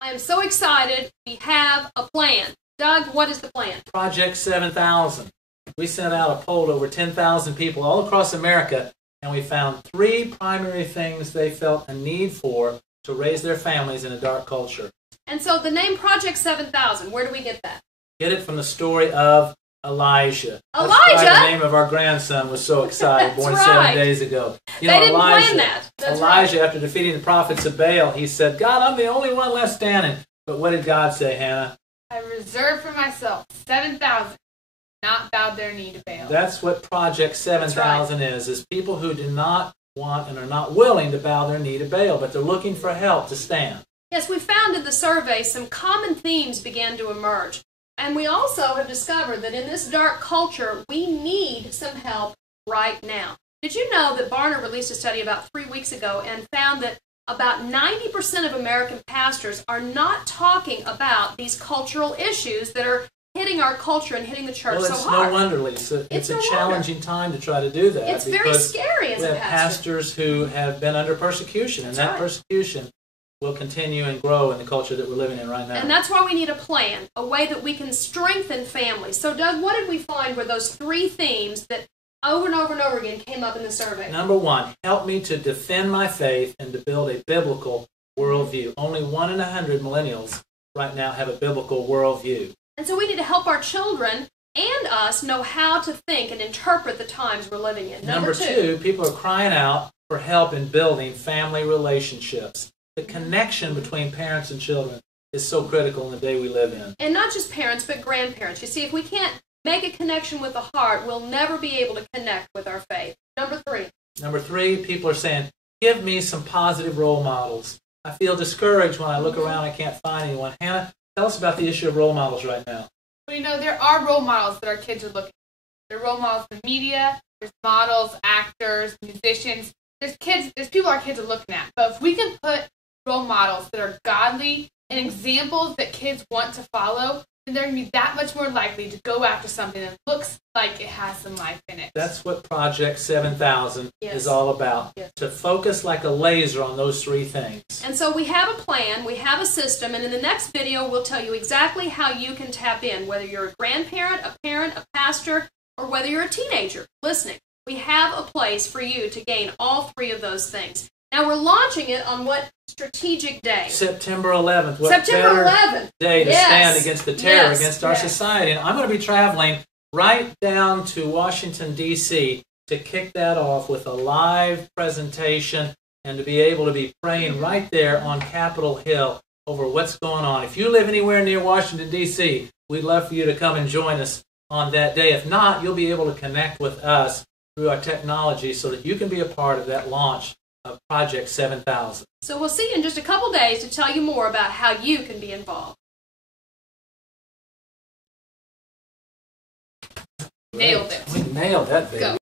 I am so excited. We have a plan. Doug, what is the plan? Project 7000. We sent out a poll to over 10,000 people all across America, and we found 3 primary things they felt a need for to raise their families in a dark culture. And so the name Project 7000, where do we get that? Get it from the story of Elijah. Elijah? That's why the name of our grandson was so excited, born right. 7 days ago. They didn't plan that. That's Elijah, right. after defeating the prophets of Baal, he said, God, I'm the only one left standing. But what did God say, Hannah? I reserved for myself 7,000, not bowed their knee to Baal. That's what Project 7000 is people who do not want and are not willing to bow their knee to Baal, but they're looking for help to stand. Yes, we found in the survey some common themes began to emerge. And we also have discovered that in this dark culture, we need some help right now. Did you know that Barna released a study about 3 weeks ago and found that about 90% of American pastors are not talking about these cultural issues that are hitting our culture and hitting the church so hard? Well, it's no wonder, Lisa. It's a challenging time to try to do that. It's very scary as a pastor. We have pastors who have been under persecution, and that persecution will continue and grow in the culture that we're living in right now. And that's why we need a plan, a way that we can strengthen families. So, Doug, what did we find were those 3 themes that over and over and over again came up in the survey? Number 1, help me to defend my faith and to build a biblical worldview. Only 1 in 100 millennials right now have a biblical worldview. And so we need to help our children and us know how to think and interpret the times we're living in. Number 2, people are crying out for help in building family relationships. The connection between parents and children is so critical in the day we live in. And not just parents, but grandparents. You see, if we can't make a connection with the heart, we'll never be able to connect with our faith. Number 3, people are saying, give me some positive role models. I feel discouraged when I look around and can't find anyone. Hannah, tell us about the issue of role models right now. Well, you know, there are role models that our kids are looking at. There are role models in media, there's models, actors, musicians. There's people our kids are looking at. But if we can put role models that are godly and examples that kids want to follow, then they're going to be that much more likely to go after something that looks like it has some life in it. That's what Project 7000 is all about, to focus like a laser on those 3 things. And so we have a plan, we have a system, and in the next video we'll tell you exactly how you can tap in, whether you're a grandparent, a parent, a pastor, or whether you're a teenager listening. We have a place for you to gain all 3 of those things. Now we're launching it on what strategic day? September 11th. What September 11th. Day to stand against the terror against our society. And I'm going to be traveling right down to Washington, D.C. to kick that off with a live presentation and to be able to be praying right there on Capitol Hill over what's going on. If you live anywhere near Washington, D.C., we'd love for you to come and join us on that day. If not, you'll be able to connect with us through our technology so that you can be a part of that launch of Project 7000. So we'll see you in just a couple days to tell you more about how you can be involved. Nailed it. We nailed that, baby. Go.